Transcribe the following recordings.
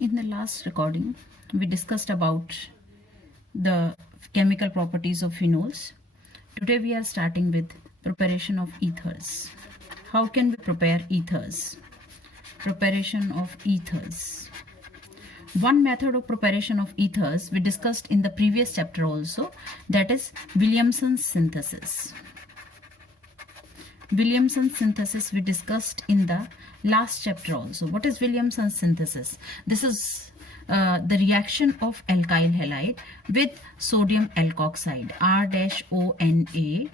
In the last recording, we discussed about the chemical properties of phenols. Today we are starting with preparation of ethers. How can we prepare ethers? Preparation of ethers. One method of preparation of ethers we discussed in the previous chapter also, that is Williamson synthesis. Williamson synthesis we discussed in the last chapter also. What is Williamson synthesis? This is the reaction of alkyl halide with sodium alkoxide, R-ONA.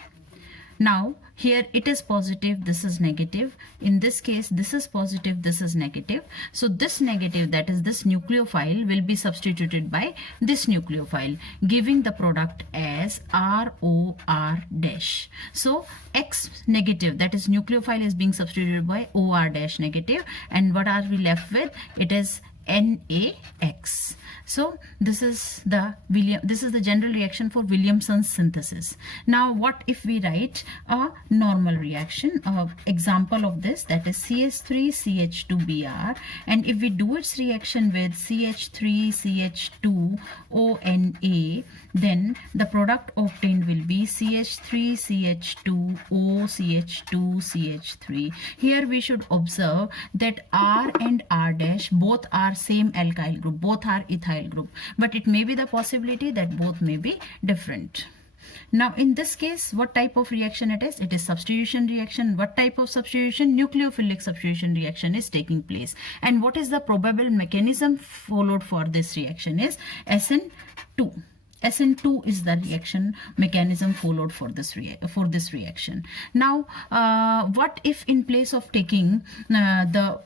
Now here it is positive, this is negative. In this case, this is positive, this is negative. So this negative, that is this nucleophile, will be substituted by this nucleophile, giving the product as ROR dash. So X negative, that is nucleophile, is being substituted by OR dash negative. And what are we left with? It is NaX. So this is the general reaction for Williamson synthesis. Now what if we write a normal reaction? Example of this, that is CH3CH2Br, and if we do its reaction with CH3CH2ONA, then the product obtained will be CH3CH2OCH2CH3. Here we should observe that R and R dash both are same alkyl group, both are ethyl group, but it may be the possibility that both may be different. Now in this case, what type of reaction it is? It is substitution reaction. What type of substitution? Nucleophilic substitution reaction is taking place. And what is the probable mechanism followed for this reaction is SN2. SN2 is the reaction mechanism followed for this reaction. Now, what if in place of taking the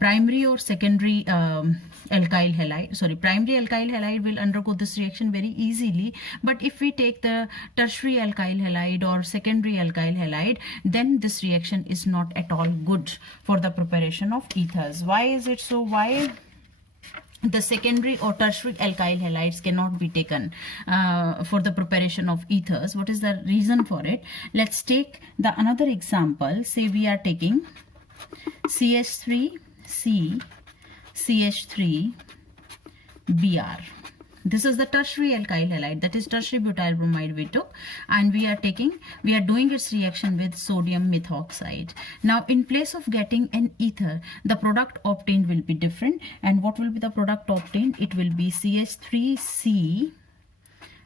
primary or secondary alkyl halide, primary alkyl halide will undergo this reaction very easily, but if we take the tertiary alkyl halide or secondary alkyl halide, then this reaction is not at all good for the preparation of ethers. Why is it so? Why the secondary or tertiary alkyl halides cannot be taken for the preparation of ethers? What is the reason for it? Let's take the another example. Say we are taking CH3C CH3Br. This is the tertiary alkyl halide, that is tertiary butyl bromide we took, and we are doing its reaction with sodium methoxide. Now in place of getting an ether, the product obtained will be different. And what will be the product obtained? It will be CH3C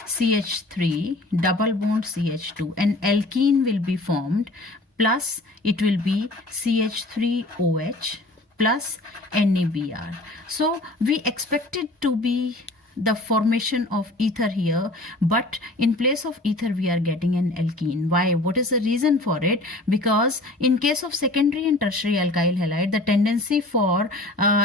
CH3 double bond CH2, and alkene will be formed, plus it will be CH3OH plus NaBr. So we expect it to be the formation of ether here, but in place of ether we are getting an alkene. Why? What is the reason for it? Because in case of secondary and tertiary alkyl halide, the tendency for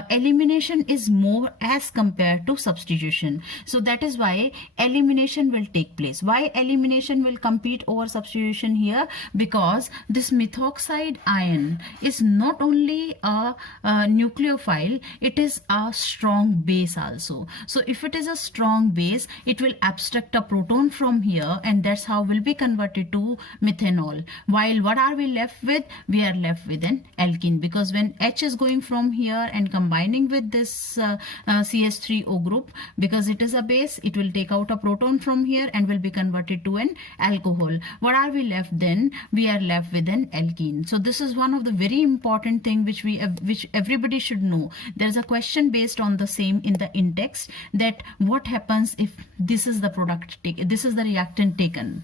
elimination is more as compared to substitution. So that is why elimination will take place. Why elimination will compete over substitution here? Because this methoxide ion is not only a nucleophile, it is a strong base also. So if it is a strong base, it will abstract a proton from here, and that's how will be converted to methanol. While what are we left with? We are left with an alkene, because when H is going from here and combining with this CH3O group, because it is a base, it will take out a proton from here and will be converted to an alcohol. What are we left then? We are left with an alkene. So this is one of the very important thing which everybody should know. There is a question based on the same in the in-text, that what happens if this is the product taken, this is the reactant taken,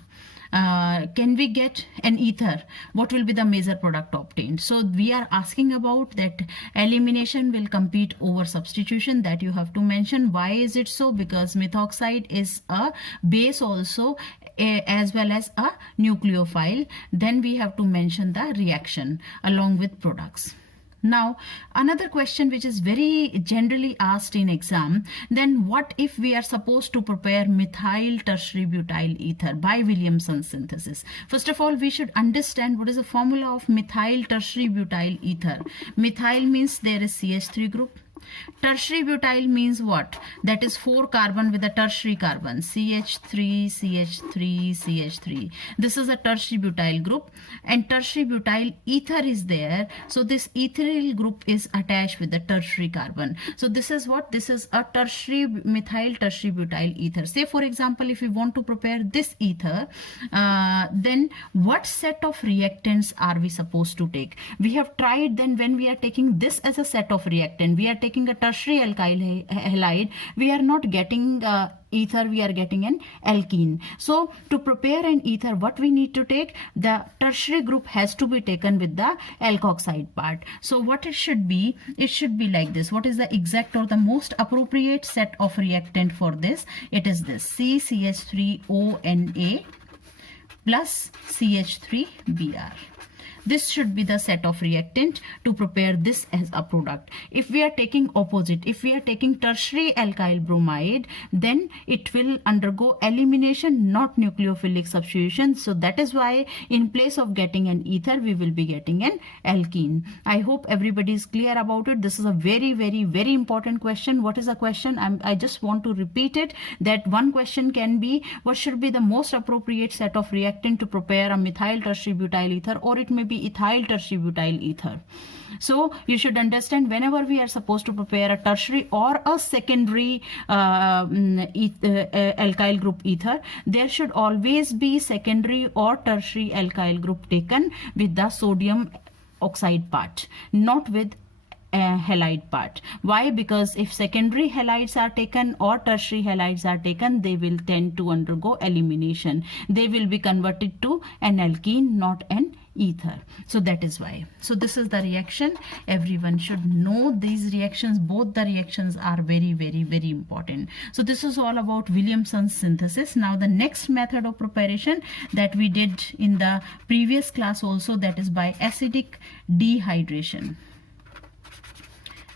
can we get an ether? What will be the major product obtained? So we are asking about that elimination will compete over substitution, that you have to mention. Why is it so? Because methoxide is a base also, as well as a nucleophile. Then we have to mention the reaction along with products. Now another question which is very generally asked in exam, then what if we are supposed to prepare methyl tertiary butyl ether by Williamson synthesis? First of all, we should understand what is the formula of methyl tertiary butyl ether. Methyl means there is CH3 group, Tertiary butyl means what? That is 4 carbon with a tertiary carbon, CH3, CH3, CH3. This is a tertiary butyl group, and tertiary butyl ether is there. So this ethereal group is attached with the tertiary carbon. So this is what? This is a tertiary methyl tertiary butyl ether. Say for example, if we want to prepare this ether, then what set of reactants are we supposed to take? We have tried, then when we are taking this as a set of reactant, we are taking a tertiary alkyl halide, we are not getting ether, we are getting an alkene. So to prepare an ether, what we need to take? The tertiary group has to be taken with the alkoxide part. So what it should be? It should be like this. What is the exact or the most appropriate set of reactant for this? It is this, CCH3ONA plus CH3Br. This should be the set of reactant to prepare this as a product. If we are taking opposite, if we are taking tertiary alkyl bromide, then it will undergo elimination, not nucleophilic substitution. So that is why in place of getting an ether, we will be getting an alkene. I hope everybody is clear about it. This is a very, very, very important question. What is the question? I just want to repeat it, that one question can be, what should be the most appropriate set of reactant to prepare a methyl tertiary butyl ether, or it may be ethyl tertiary butyl ether. So you should understand, whenever we are supposed to prepare a tertiary or a secondary alkyl group ether, there should always be secondary or tertiary alkyl group taken with the sodium oxide part, not with halide part. Why? Because if secondary halides are taken or tertiary halides are taken, they will tend to undergo elimination. They will be converted to an alkene, not an ether. So that is why. So this is the reaction. Everyone should know these reactions. Both the reactions are very, very, very important. So this is all about Williamson synthesis. Now the next method of preparation that we did in the previous class also, that is by acidic dehydration.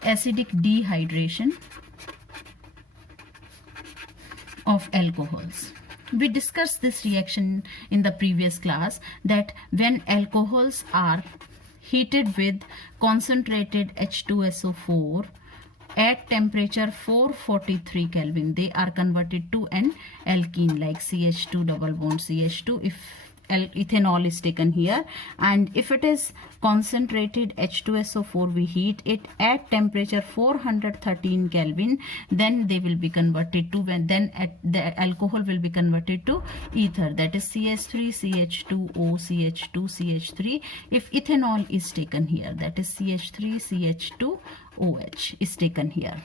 Acidic dehydration of alcohols. We discussed this reaction in the previous class, that when alcohols are heated with concentrated H2SO4 at temperature 443 Kelvin, they are converted to an alkene, like CH2 double bond CH2 if ethanol is taken here. And if it is concentrated H2SO4, we heat it at temperature 413 Kelvin, then they will be converted to, the alcohol will be converted to ether, that is CH3 CH2O CH2 CH3. If ethanol is taken here, that is CH3 CH2OH is taken here.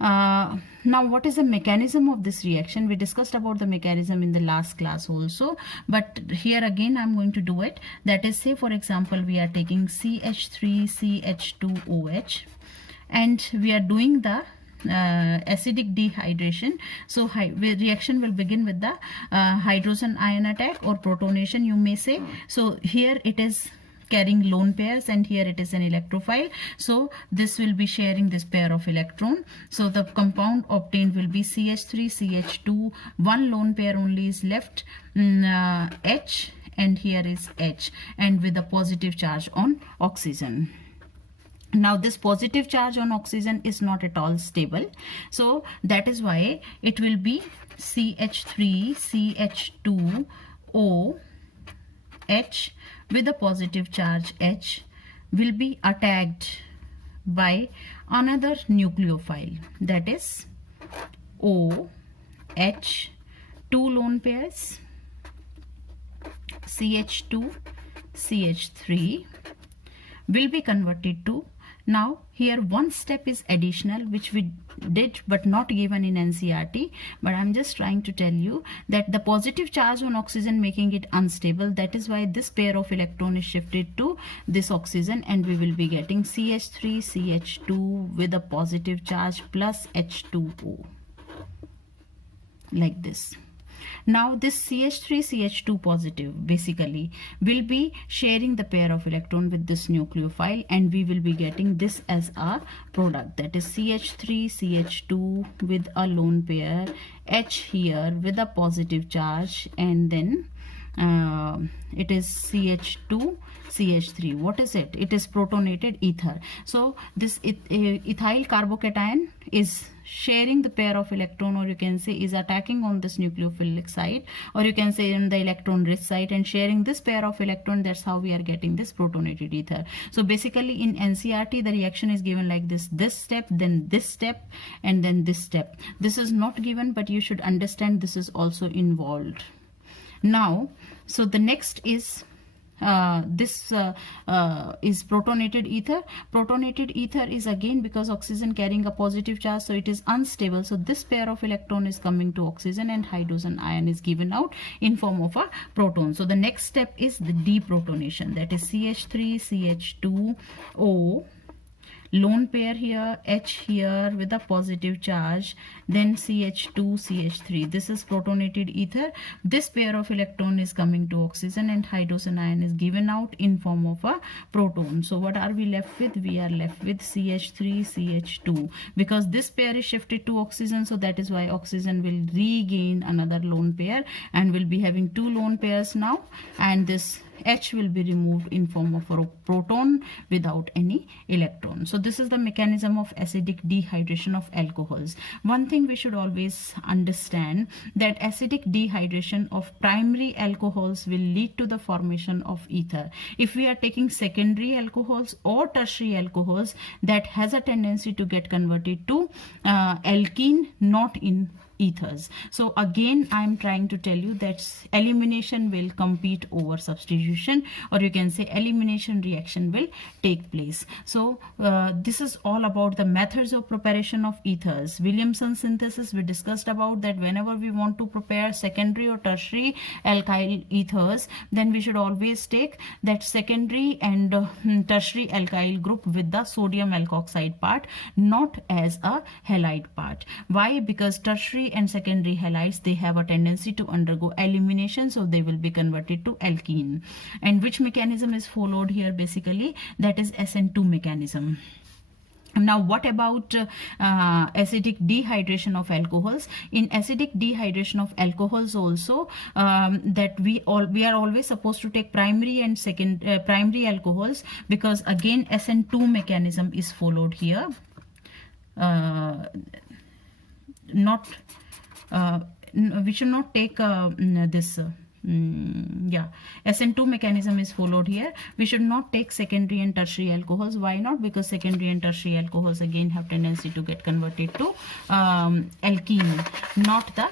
Now what is the mechanism of this reaction? We discussed about the mechanism in the last class also, but here again I'm going to do it. That is, say for example, we are taking CH3 CH2OH and we are doing the acidic dehydration. So reaction will begin with the hydrogen ion attack, or protonation you may say. So here it is carrying lone pairs and here it is an electrophile. So this will be sharing this pair of electron. So the compound obtained will be CH3 CH2, one lone pair only is left, H, and here is H, and with a positive charge on oxygen. Now this positive charge on oxygen is not at all stable, so that is why it will be CH3 CH2O H with a positive charge H will be attacked by another nucleophile, that is O H, two lone pairs, CH2 CH3 will be converted to. Now here one step is additional, which we did but not given in NCERT, but I'm just trying to tell you that the positive charge on oxygen making it unstable, that is why this pair of electron is shifted to this oxygen and we will be getting CH3 CH2 with a positive charge plus H2O, like this. Now this CH3 CH2 positive basically will be sharing the pair of electron with this nucleophile and we will be getting this as a product, that is CH3 CH2 with a lone pair, H here with a positive charge, and then it is CH2 CH3. What is it? It is protonated ether. So this ethyl carbocation is sharing the pair of electron, or you can say is attacking on this nucleophilic site, or you can say in the electron rich site, and sharing this pair of electron. That's how we are getting this protonated ether. So basically in NCERT the reaction is given like this step, then this step, and then this step. This is not given, but you should understand this is also involved. Now, so the next is this is protonated ether. Protonated ether is again because oxygen carrying a positive charge, so it is unstable. So this pair of electron is coming to oxygen and hydrogen ion is given out in form of a proton. So the next step is the deprotonation, that is CH3 CH2O, lone pair here, H here with a positive charge, then CH2 CH3. This is protonated ether. This pair of electron is coming to oxygen and hydrogen ion is given out in form of a proton. So what are we left with? We are left with CH3 CH2, because this pair is shifted to oxygen, so that is why oxygen will regain another lone pair and will be having two lone pairs now, and this H will be removed in form of a proton without any electron. So this is the mechanism of acidic dehydration of alcohols. One thing we should always understand, that acidic dehydration of primary alcohols will lead to the formation of ether. If we are taking secondary alcohols or tertiary alcohols, that has a tendency to get converted to alkene, not in ethers. So again I am trying to tell you that elimination will compete over substitution, or you can say elimination reaction will take place. So this is all about the methods of preparation of ethers. Williamson synthesis, we discussed about that whenever we want to prepare secondary or tertiary alkyl ethers, then we should always take that secondary and tertiary alkyl group with the sodium alkoxide part, not as a halide part. Why? Because tertiary and secondary halides, they have a tendency to undergo elimination, so they will be converted to alkene. And which mechanism is followed here? Basically that is SN2 mechanism. Now what about acidic dehydration of alcohols? In acidic dehydration of alcohols also, that we are always supposed to take primary and second primary alcohols, because again SN2 mechanism is followed here. We should not take this SN2 mechanism is followed here. We should not take secondary and tertiary alcohols. Why not? Because secondary and tertiary alcohols again have tendency to get converted to alkene, not the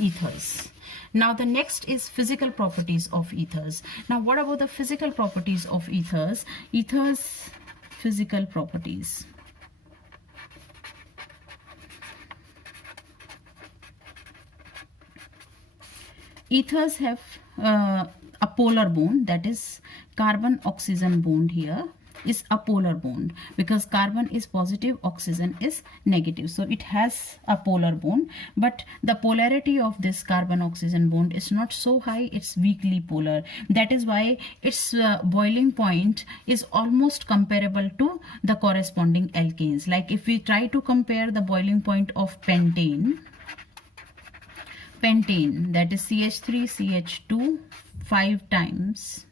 ethers. Now the next is physical properties of ethers. Now what about the physical properties of ethers? Ethers physical properties. Ethers have a polar bond, that is carbon oxygen bond here is a polar bond, because carbon is positive, oxygen is negative, so it has a polar bond. But the polarity of this carbon oxygen bond is not so high, it's weakly polar. That is why its boiling point is almost comparable to the corresponding alkanes. Like if we try to compare the boiling point of pentane, that is CH3 CH2 5 times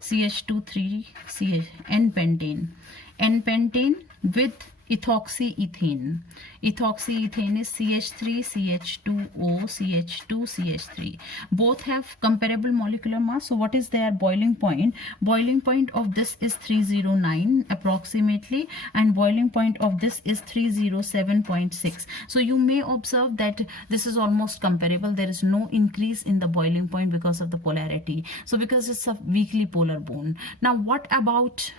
CH2 3 CH N-pentane with ethoxyethane. Ethoxyethane is CH3 CH2O CH2 CH3. Both have comparable molecular mass. So what is their boiling point? Boiling point of this is 309 approximately, and boiling point of this is 307.6. So you may observe that this is almost comparable. There is no increase in the boiling point because of the polarity. So because it's a weakly polar bond. Now what about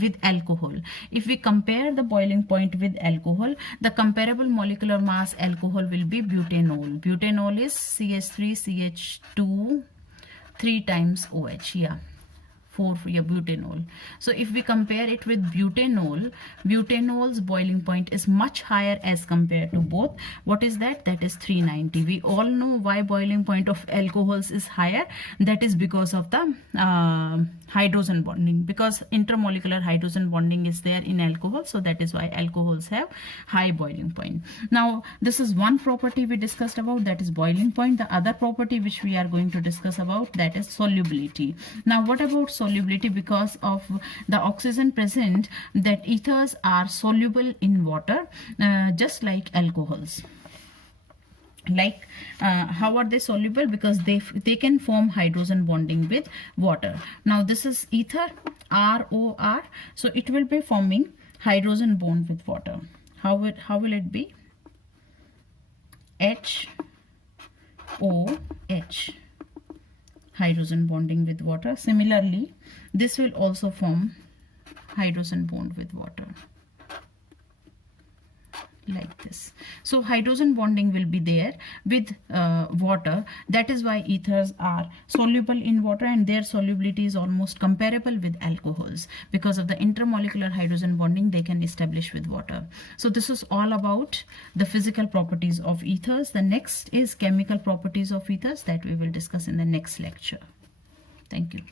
with alcohol? If we compare the boiling point with alcohol, the comparable molecular mass alcohol will be butanol. Butanol is CH3 CH2 3 times OH, 4 4 for your butanol. So if we compare it with butanol, butanol's boiling point is much higher as compared to both. What is that? That is 390. We all know why boiling point of alcohols is higher. That is because of the hydrogen bonding, because intermolecular hydrogen bonding is there in alcohol. So that is why alcohols have high boiling point. Now this is one property we discussed about, that is boiling point. The other property which we are going to discuss about, that is solubility. Now what about solubility? Because of the oxygen present, that ethers are soluble in water, just like alcohols. Like how are they soluble? Because they can form hydrogen bonding with water. Now this is ether, ROR, so it will be forming hydrogen bond with water. How will it be? HOH, hydrogen bonding with water. Similarly, this will also form hydrogen bond with water, like this. So hydrogen bonding will be there with water. That is why ethers are soluble in water, and their solubility is almost comparable with alcohols. Because of the intermolecular hydrogen bonding, they can establish with water. So this is all about the physical properties of ethers. The next is chemical properties of ethers, that we will discuss in the next lecture. Thank you.